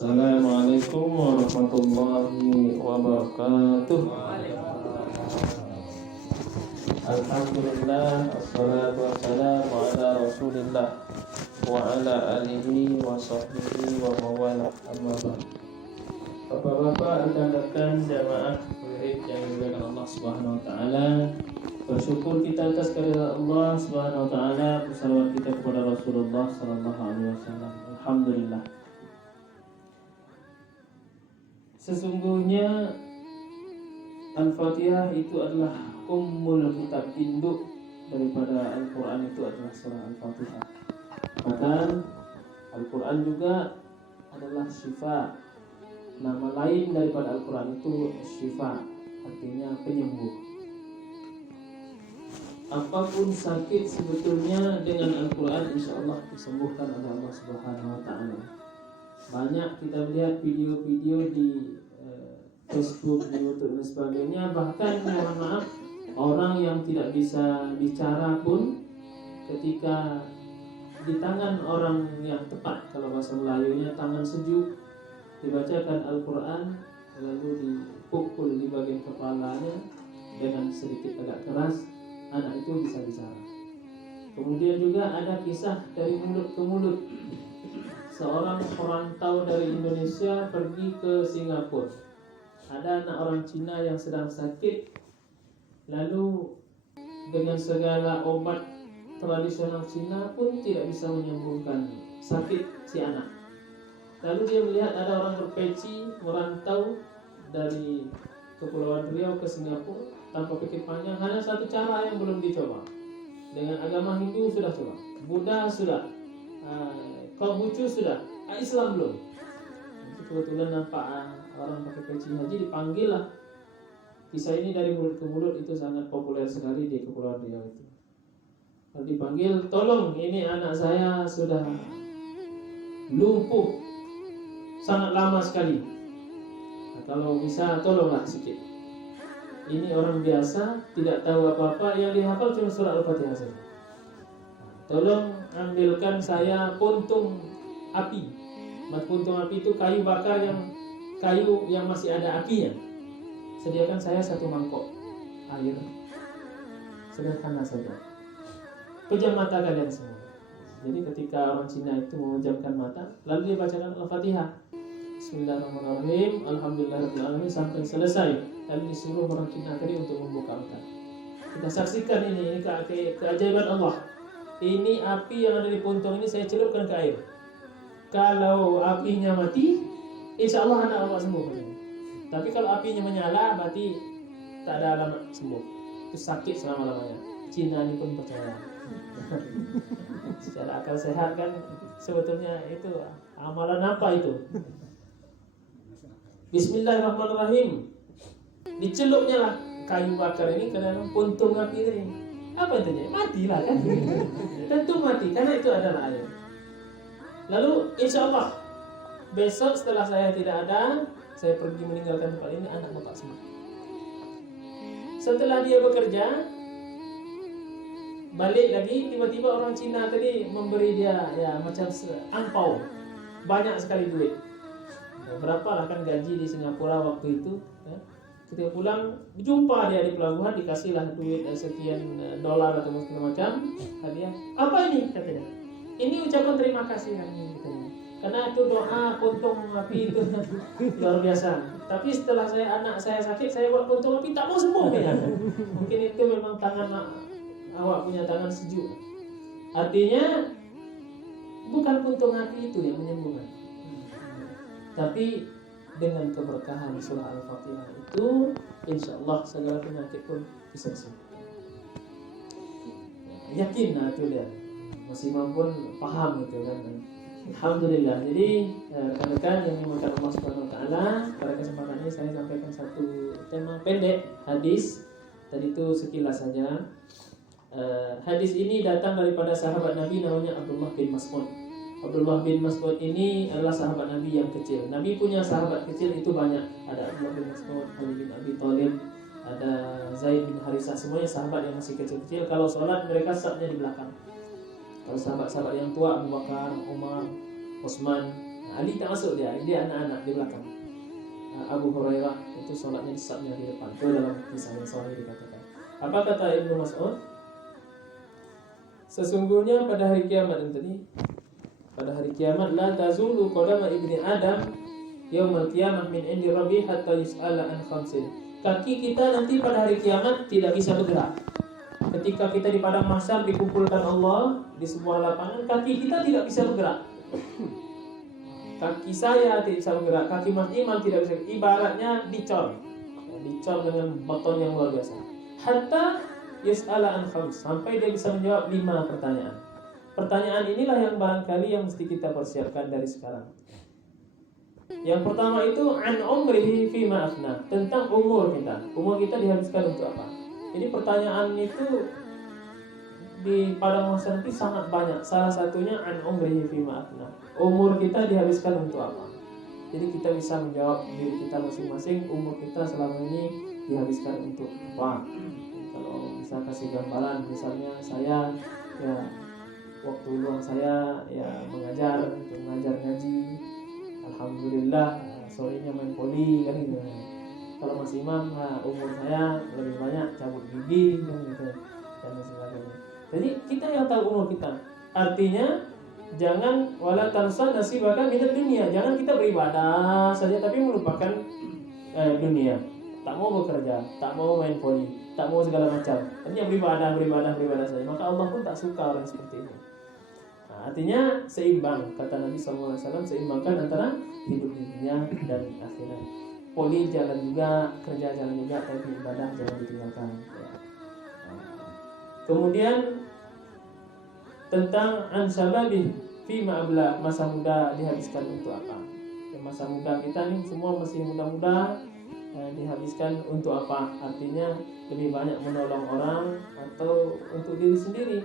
Assalamualaikum warahmatullahi wabarakatuh. Alhamdulillah, assalatu wassalamu ala rasulillah wa ala alihi wa sahbihi wa mawala, amma ba'd. Bapak-bapak, rekan-rekan jamaah murid yang dimuliakan Allah Subhanahu wa taala, bersyukur kita atas kehadirat Allah Subhanahu wa taala, bersalawat kita kepada Rasulullah sallallahu alaihi wasallam. Alhamdulillah. Sesungguhnya Al-Fatihah itu adalah ummul kitab, induk daripada Al-Quran itu adalah surah Al-Fatihah. Bahkan Al-Quran juga adalah syifa. Nama lain daripada Al-Quran itu syifa, artinya penyembuh. Apapun sakit sebetulnya dengan Al-Quran insya Allah disembuhkan oleh Allah Subhanahu wa ta'ala. Banyak kita lihat video-video di Facebook, di YouTube dan sebagainya. Bahkan mohon maaf, orang yang tidak bisa bicara pun ketika di tangan orang yang tepat, kalau bahasa Melayunya tangan sejuk, dibacakan Al-Quran lalu dipukul di bagian kepalanya dengan sedikit agak keras, anak itu bisa bicara. Kemudian juga ada kisah dari mulut ke mulut. Seorang perantau dari Indonesia pergi ke Singapura. Ada anak orang Cina yang sedang sakit. Lalu dengan segala obat tradisional Cina pun tidak bisa menyembuhkan sakit si anak. Lalu dia melihat ada orang berpeci merantau dari Kepulauan Riau ke Singapura tanpa pikir panjang. Hanya satu cara yang belum dicoba. Dengan agama Hindu sudah coba, Buddha sudah, Konghucu sudah, Islam belum. Itu kebetulan nampak orang pakai peci haji, dipanggil lah. Kisah ini dari mulut ke mulut itu sangat populer sekali di Kepulauan Riau itu. Lalu dipanggil, tolong ini anak saya sudah lumpuh sangat lama sekali. Nah, kalau bisa tolonglah sedikit. Ini orang biasa, tidak tahu apa-apa, yang dihafal cuma surah Al-Fatihah saja. Tolong ambilkan saya puntung api. Puntung api itu kayu bakar, kayu yang masih ada apinya. Sediakan saya satu mangkok air. Sederhana saja. Pejam mata kalian semua. Jadi ketika orang Cina itu memejamkan mata, lalu dia bacakan Al-Fatihah. Bismillahirrahmanirrahim, Alhamdulillahirrahmanirrahim sampai selesai. Lalu disuruh orang Cina tadi untuk membuka mata. Kita saksikan ini keajaiban Allah. Ini api yang ada di puntung ini saya celupkan ke air. Kalau apinya mati, insya Allah anak awak sembuh. Tapi kalau apinya menyala, berarti tak ada alamat sembuh. Itu sakit selama-lamanya. Cina ini pun percaya. Secara akal sehat kan sebetulnya itu amalan apa itu? Bismillahirrahmanirrahim. Dicelupnya lah kayu bakar ini ke dalam puntung api ini. Apa intinya? Matilah kan? Tentu mati karena itu adalah air. Lalu insya Allah besok setelah saya tidak ada, saya pergi meninggalkan tempat ini, anak bapak semua. Setelah dia bekerja, balik lagi, tiba-tiba orang Cina tadi memberi dia macam angpau, banyak sekali duit. Berapa lah kan gaji di Singapura waktu itu. Ketika pulang, jumpa dia di pelabuhan, dikasihlah duit sekian dolar atau macam hadiah. Apa ini katanya? Ini ucapan terima kasih kami katanya. Karena itu doa puntung api itu luar biasa. Tapi setelah anak saya sakit, saya buat puntung api tak mau sembuh ya. Mungkin itu memang tangan awak punya tangan sejuk. Artinya bukan puntung api itu yang menyembuhkan. Tapi dengan keberkahan surah Al-Fatihah itu, insya Allah segala penyakit pun bisa sembuh. Yakin lah itu dia. Masih mampu paham itu kan. Alhamdulillah. Jadi rekan-rekan yang dimuliakan Allah Subhanahu wa taala, pada kesempatan ini saya sampaikan satu tema pendek, hadis. Tadi itu sekilas saja. Hadis ini datang daripada sahabat Nabi namanya Abdullah bin Mas'ud. Abdullah bin Mas'ud ini adalah sahabat Nabi yang kecil. Nabi punya sahabat kecil itu banyak. Ada Abdullah bin Mas'ud, Ali bin Abi Thalib, ada Zaid bin Harisah, semuanya sahabat yang masih kecil-kecil. Kalau sholat mereka safnya di belakang. Kalau sahabat-sahabat yang tua, Abu Bakar, Umar, Utsman, Ali tak masuk dia anak-anak di belakang. Abu Hurairah itu sholatnya di safnya di depan. Itu dalam kisah yang sahih dikatakan. Apa kata Ibnu Mas'ud? Sesungguhnya pada hari kiamat tadi, pada hari kiamat la tazulu qadama ibni Adam yaumul qiyamah min indi rabbi hatta yus'ala an khamsin. Kaki kita nanti pada hari kiamat tidak bisa bergerak. Ketika kita di padang mahsyar dikumpulkan Allah di sebuah lapangan, kaki kita tidak bisa bergerak. Kaki saya tidak bisa bergerak, kaki Mas Iman tidak bisa. Ibaratnya dicor dengan beton yang luar biasa. Hatta yus'ala an khams, sampai dia bisa menjawab 5 pertanyaan. Pertanyaan inilah yang barangkali yang mesti kita persiapkan dari sekarang. Yang pertama itu an umrihi fima afna, tentang umur kita. Umur kita dihabiskan untuk apa? Jadi pertanyaan itu di padang mahsyar itu sangat banyak. Salah satunya an umrihi fima afna. Umur kita dihabiskan untuk apa? Jadi kita bisa menjawab diri kita masing-masing, umur kita selama ini dihabiskan untuk apa? Kalau bisa kasih gambaran, misalnya saya ya waktu luang saya ya mengajar ngaji. Alhamdulillah sorenya main poli kan gitu. Kalau Mas Imam, umur saya lebih banyak cabut gigi kan gitu dan sebagainya. Jadi kita yang tahu umur kita. Artinya jangan wala tansa nasibaka minad dunia. Jangan kita beribadah saja tapi melupakan dunia. Tak mau bekerja, tak mau main poli, tak mau segala macam. Hanya beribadah saja. Maka Allah pun tak suka orang seperti ini. Artinya seimbang, kata Nabi SAW, seimbangkan antara hidup di dunia dan akhirat. Poli jalan juga, kerja jalan juga, tapi ibadah jangan ditinggalkan. Kemudian tentang ansababih fi ma'abla, masa muda dihabiskan untuk apa? Ya, masa muda kita nih semua masih muda-muda, dihabiskan untuk apa? Artinya lebih banyak menolong orang atau untuk diri sendiri.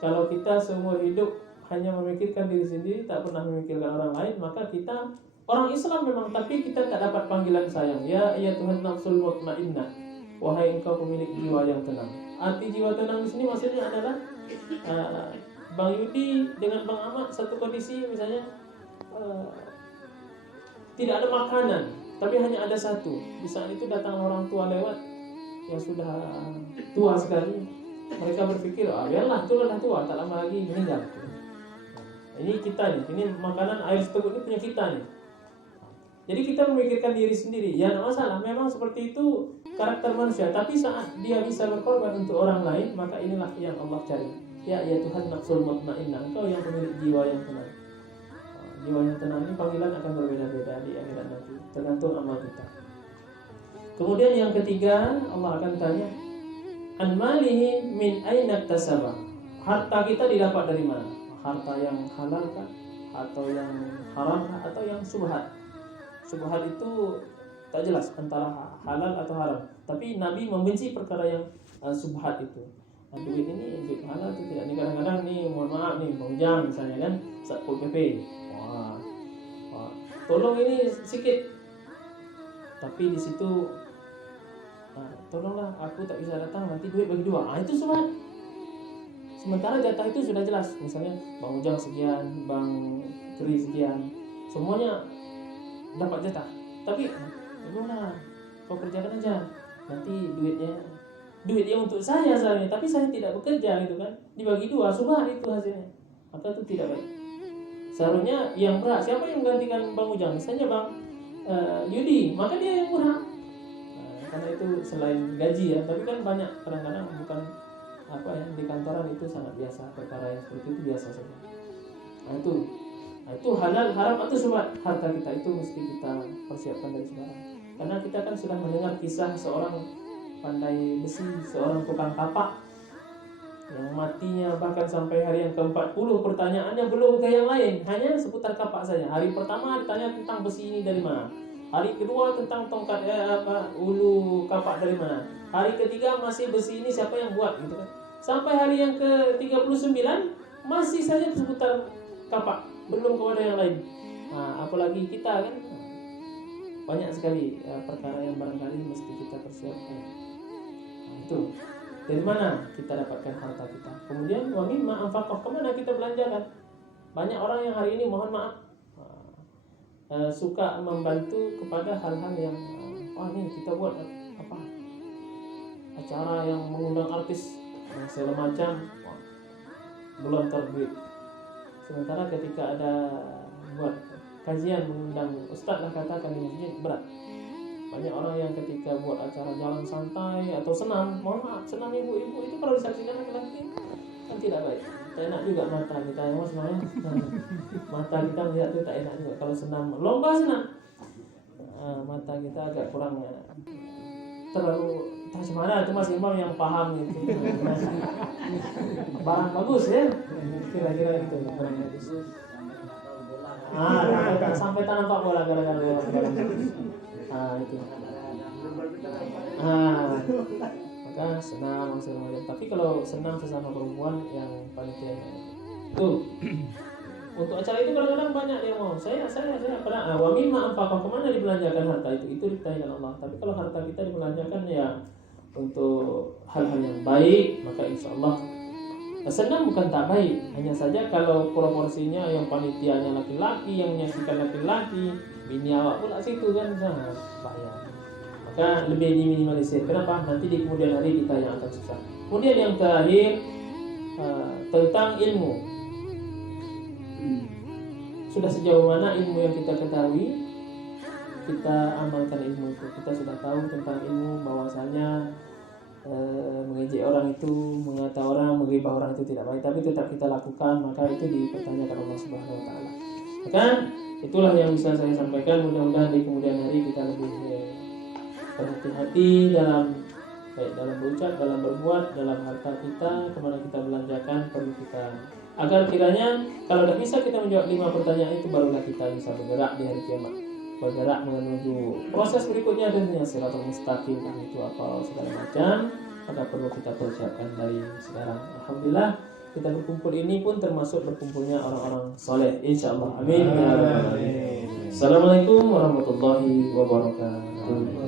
Kalau kita seumur hidup hanya memikirkan diri sendiri, tak pernah memikirkan orang lain, maka kita orang Islam memang, tapi kita tak dapat panggilan sayang. Ya Tuhan nafsul mutmainnah, wahai engkau pemilik jiwa yang tenang. Arti jiwa tenang di sini maksudnya adalah Bang Yudi dengan Bang Ahmad satu kondisi, misalnya tidak ada makanan, tapi hanya ada satu. Di saat itu datang orang tua lewat yang sudah tua sekali. Mereka berpikir, biarlah itu sudah tua, tak lama lagi meninggal. Ini kita nih, ini makanan air seteguk ini punya kita nih. Jadi kita memikirkan diri sendiri. Ya tidak masalah, memang seperti itu karakter manusia. Tapi saat dia bisa berkorban untuk orang lain, maka inilah yang Allah cari. Ya Tuhan nafsul mutmainnah, engkau yang pemilik jiwa yang tenang. Jiwa yang tenang ini panggilan akan berbeda-beda di akhirat nanti, tergantung amal kita. Kemudian yang ketiga, Allah akan tanya, an malihi min aina iktasaba. Harta kita didapat dari mana? Harta yang halal kah? Atau yang haram kah? Atau yang subhat? Subhat itu tak jelas antara halal atau haram. Tapi Nabi membenci perkara yang subhat itu. Duit ini duit halal atau tidak? Ini kadang-kadang nih, mohon maaf nih, Bang Jam misalnya kan, Satpol PP. Wah, tolong ini sedikit. Tapi di situ, tolonglah aku tak bisa datang, nanti duit bagi 2. Itu subhat. Sementara jatah itu sudah jelas. Misalnya Bang Ujang sekian, Bang Keri sekian, semuanya dapat jatah. Tapi gimana? Kau kerjakan aja. Nanti duitnya untuk saya sebenarnya, tapi saya tidak bekerja gitu kan. Dibagi 2, subhat itu hasilnya. Maka itu tidak baik. Seharusnya yang berhak, siapa yang menggantikan Bang Ujang? Misalnya Bang Yudi, maka dia yang berhak. Karena itu selain gaji ya, tapi kan banyak kadang-kadang bukan apa ya, di kantoran itu sangat biasa, perkara yang seperti itu biasa saja. Itu halal, haram atau subhat. Harta kita itu mesti kita persiapkan dari sekarang. Karena kita kan sudah mendengar kisah seorang pandai besi, seorang tukang kapak yang matinya bahkan sampai hari yang ke-40 pertanyaannya belum ke yang lain, hanya seputar kapak saja. Hari pertama ditanya tentang besi ini dari mana. Hari kedua tentang tongkat ulu kapak dari mana. Hari ketiga masih besi ini siapa yang buat gitu kan. Sampai hari yang ke-39 masih saja seputar kapak, belum kepada yang lain. Apalagi kita kan banyak sekali perkara yang barangkali mesti kita persiapkan. Itu dari mana kita dapatkan harta kita. Kemudian wa mimma anfaqah, kemana kita belanjakan. Banyak orang yang hari ini mohon maaf suka membantu kepada hal-hal yang nih kita buat apa acara yang mengundang artis segala macam, belum terbit. Sementara ketika ada buat kajian mengundang ustadz lah katakan di masjid, berat. Banyak orang yang ketika buat acara jalan santai atau senam, mohon maaf, senam ibu-ibu itu kalau disaksikan laki-laki kan tidak baik. Tak enak juga mata kita, yang sebenarnya mata kita melihat itu tak enak juga. Kalau senam, lomba senam, mata kita agak kurang terlalu tajamara. Itu Mas Imam yang paham gitu. Barang bagus ya, kira-kira gitu. Barang bagus. Sampai tanam pak bola gara-gara barang bagus. Itu. Maka senam segala macam. Tapi kalau senam sesama perempuan yang panitia itu untuk acara itu kadang-kadang banyak yang mau saya pernah wa mimma anfaqah, kemana dibelanjakan harta itu ditanya Allah. Tapi kalau harta kita dibelanjakan ya untuk hal-hal yang baik, maka insya Allah senam bukan tak baik. Hanya saja kalau proporsinya yang panitianya laki-laki, yang menyaksikan laki-laki, bini awak pula situ kan bahaya. Maka lebih diminimalisir. Kenapa? Nanti di kemudian hari kita yang akan susah. Kemudian yang terakhir tentang ilmu. Sudah sejauh mana ilmu yang kita ketahui, kita amalkan ilmu itu. Kita sudah tahu tentang ilmu bahwasanya mengejek orang itu, mengata orang, menggibah orang itu tidak baik, tapi tetap kita lakukan, maka itu dipertanyakan Allah Subhanahu wa taala. Maka itulah yang bisa saya sampaikan. Mudah-mudahan di kemudian hari kita lebih berhati-hati dalam berucap, dalam berbuat, dalam harta kita, kemana kita belanjakan, perlu kita, agar kiranya kalau tidak bisa kita menjawab 5 pertanyaan itu, barulah kita bisa bergerak di hari kiamat, bergerak menuju proses berikutnya tentunya siratal mustaqim, itu apa segala macam, maka perlu kita persiapkan dari sekarang. Alhamdulillah kita berkumpul ini pun termasuk berkumpulnya orang-orang soleh, insyaallah. Amin. Assalamualaikum warahmatullahi wabarakatuh.